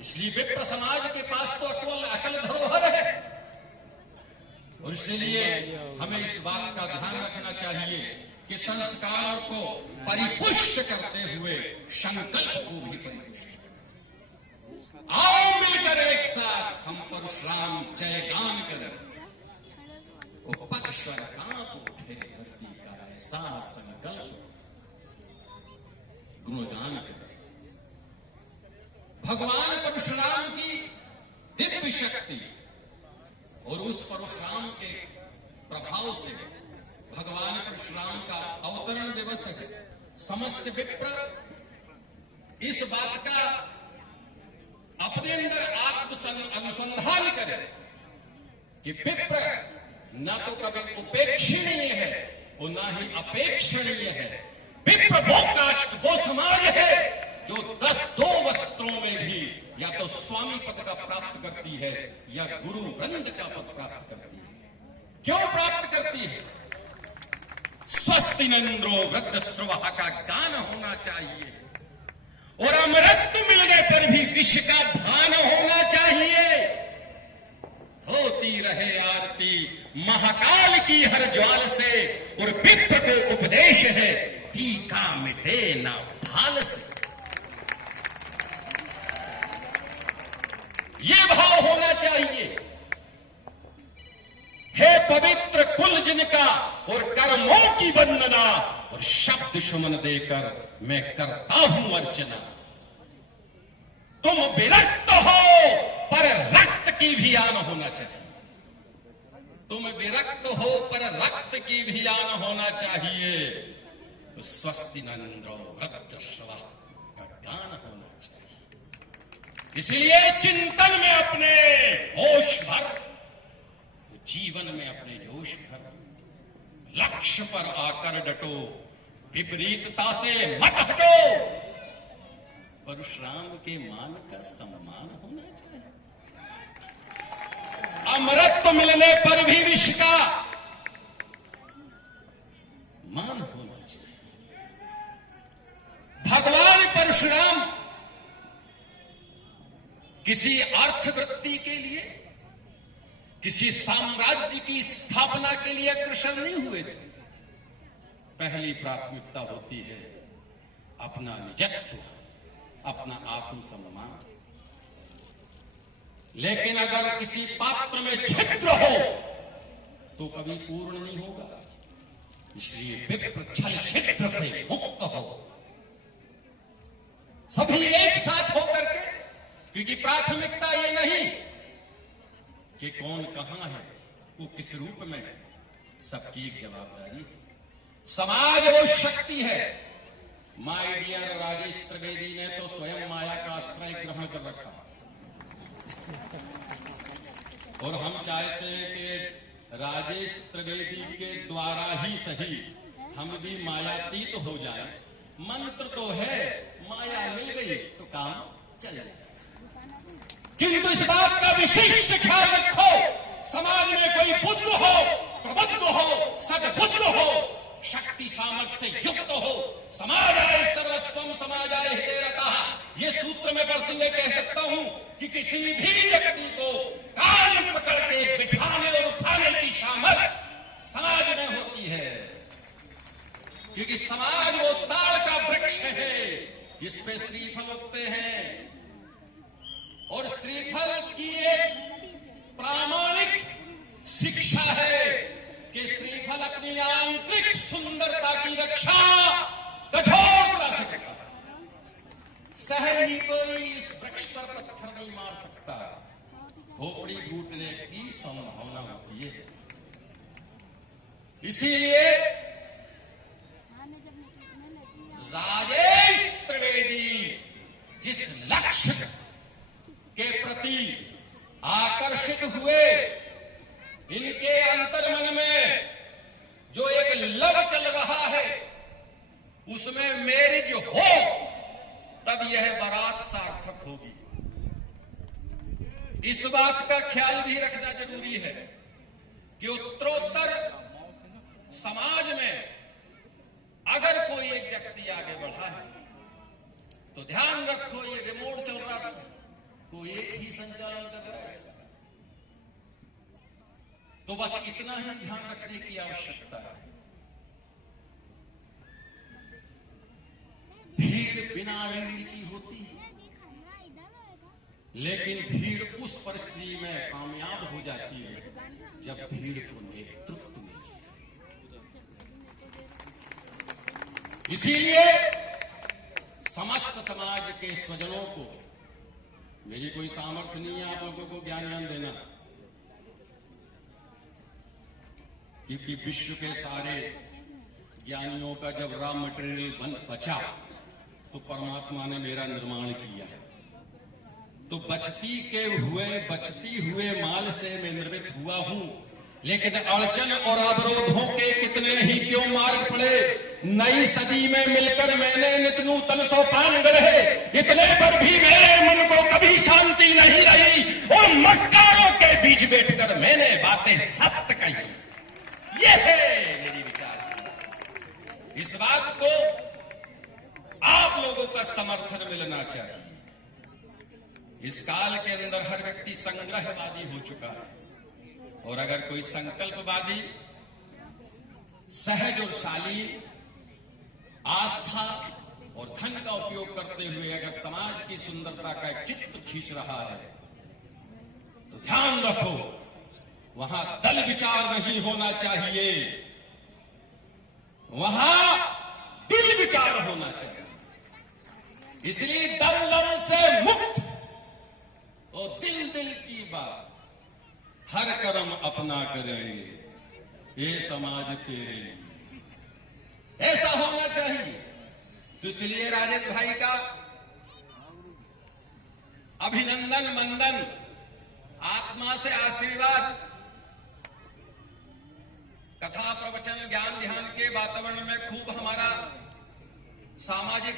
इसलिए विप्र समाज के पास तो अकल धरोहर है, और इसलिए हमें इस बात का ध्यान रखना चाहिए कि संस्कारों को परिपुष्ट करते हुए संकल्प को भी परिपुष्ट करें। आओ मिलकर एक साथ हम परशुराम जयगान करें। पग स्वर कांप उठे धरती का ऐसा संकल्प गुणगान करें। भगवान परशुराम की दिव्य शक्ति और उस परशुराम के प्रभाव से भगवान परशुराम का अवतरण दिवस है। समस्त विप्र इस बात का अपने अंदर आत्म अनुसंधान करें कि विप्र न तो कभी उपेक्षणीय है और न ही अपेक्षणीय है। विप्र वो काष्ठ, वो समाज है जो 2 वस्त्रों में भी या तो स्वामी पद का प्राप्त करती है या गुरु वृंद का पद प्राप्त करती है। क्यों प्राप्त करती है? स्वस्ति नंद्रो वृद्ध स्रवः का गान होना चाहिए, और अमृत मिलने पर भी विष का भान होना चाहिए। होती रहे आरती महाकाल की हर ज्वाल से, और विप्र को उपदेश है टीका मिटे ना भाल से। ये भाव होना चाहिए। हे पवित्र कुल जिनका और कर्मों की वंदना, और शब्द सुमन देकर मैं करता हूं अर्चना। तुम विरक्त हो पर रक्त की भी आन होना चाहिए। तुम विरक्त हो पर रक्त की भी आन होना चाहिए। तो स्वस्ति नंद्रो वृद्ध स्रवः का गान होना चाहिए। इसलिए चिंतन में अपने होश भर, जीवन में अपने जोश भर, लक्ष्य पर आकर डटो, विपरीतता से मत हटो। परशुराम के मान का सम्मान होना चाहिए। अमृत मिलने पर भी विष का मान होना चाहिए। भगवान परशुराम किसी अर्थवृत्ति के लिए, किसी साम्राज्य की स्थापना के लिए अग्रसर नहीं हुए थे। पहली प्राथमिकता होती है अपना निजत्व, अपना आत्मसम्मान। लेकिन अगर किसी पात्र में छिद्र हो तो कभी पूर्ण नहीं होगा। इसलिए विप्र छल छिद्र से मुक्त हो, सभी एक साथ होकर के, क्योंकि प्राथमिकता ये नहीं कि कौन कहां है, वो किस रूप में है, सबकी एक जवाबदारी है। समाज वो शक्ति है। माय डियर राजेश त्रिवेदी ने तो स्वयं माया का आश्रय ग्रहण कर रखा, और हम चाहते हैं कि राजेश त्रिवेदी के द्वारा ही सही हम भी मायातीत हो जाए। मंत्र तो है, माया मिल गई तो काम चल जाए। किंतु इस बात का विशिष्ट ख्याल रखो, समाज में कोई बुद्ध हो, प्रबुद्ध हो, सद्बुद्ध हो, शक्ति सामर्थ्य से युक्त हो। समाजाय सर्वस्वम समाजाय हितेरतः, ये सूत्र में पढ़ते हुए कह सकता हूं कि किसी भी व्यक्ति को कान पकड़ के बिठाने और उठाने की सामर्थ्य समाज में होती है। क्योंकि समाज वो ताड़ का वृक्ष है जिसपे श्रीफल उगते हैं, और श्रीफल की एक प्रामाणिक शिक्षा है कि श्रीफल अपनी आंतरिक सुंदरता की रक्षा कठोरता से करता है। सहज ही कोई इस वृक्ष पर पत्थर नहीं मार सकता, खोपड़ी फूटने की संभावना होती है। इसीलिए राजेश त्रिवेदी जिस लक्ष्य के प्रति आकर्षित हुए, इनके अंतर्मन में जो एक लव चल रहा है उसमें मैरिज हो तब यह बारात सार्थक होगी। इस बात का ख्याल भी रखना जरूरी है कि उत्तरोत्तर समाज में अगर कोई एक व्यक्ति आगे बढ़ा है तो ध्यान रखो, ये रिमोट चल रहा था, कोई एक ही संचालन कर रहा है इसका। तो बस इतना ही ध्यान रखने की आवश्यकता है, भीड़ बिना रीढ़ की होती है, लेकिन भीड़ उस परिस्थिति में कामयाब हो जाती है जब भीड़ को नेतृत्व मिल जाए। इसीलिए समस्त समाज के स्वजनों को, मेरी कोई सामर्थ्य नहीं है आप लोगों को ज्ञान देना, क्योंकि विश्व के सारे ज्ञानियों का जब रॉ मटेरियल बचा तो परमात्मा ने मेरा निर्माण किया। तो बचती हुए माल से मैं निर्मित हुआ हूं, लेकिन अड़चन और अवरोधों के कितने ही क्यों मार्ग पड़े, नई सदी में मिलकर मैंने नित नूतन सोपान गढ़े, इतने पर भी मेरे मन को कभी शांति नहीं रही और मक्कारों के बीच बैठकर मैंने बातें सत्य कही। ये है मेरी विचार। इस बात को आप लोगों का समर्थन मिलना चाहिए। इस काल के अंदर हर व्यक्ति संग्रहवादी हो चुका है, और अगर कोई संकल्पवादी सहज और शालीन आस्था और धन का उपयोग करते हुए अगर समाज की सुंदरता का एक चित्र खींच रहा है, तो ध्यान रखो वहां दल विचार नहीं होना चाहिए, वहां दिल विचार होना चाहिए। इसलिए दल से मुक्त और दिल की बात, हर कर्म अपना करेंगे ये समाज तेरे लिए, ऐसा होना चाहिए। तो इसलिए राजेश भाई का अभिनंदन मंदन, आत्मा से आशीर्वाद, कथा प्रवचन ज्ञान ध्यान के वातावरण में खूब हमारा सामाजिक